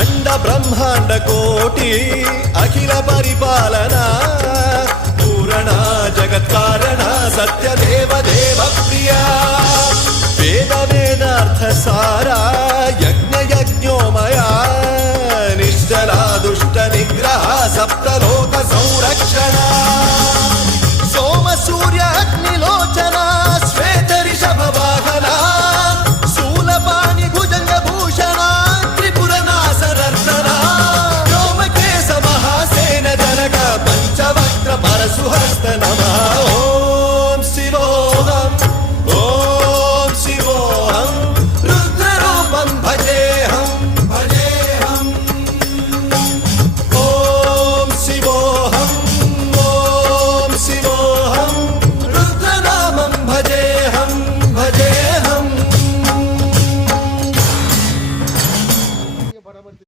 अंड ब्रह्मांड कोटि अखिल परिपालना पूरण जगत्कारण सत्यदेव देव प्रिया वेद वेदार्थ सारा यज्ञ यज्ञोमया निश्चला दुष्ट निग्रह सप्तलोक संरक्षण सोम सूर्य अग्निलोचना श्वेत ऋषभ वाहना शूलपाणि भुजंग भूषण त्रिपुर नासनर्तना व्योमकेश महासेन जनक पंचवक्त्र परशुहस्त नमः ओम शिवोऽहम् ओम शिवोऽहम् रुद्ररूपं भजेऽहं भजेऽहम् ओम शिवोऽहम् ओम शिवोऽहम् रुद्रनामं भजेऽहं भजेऽहम्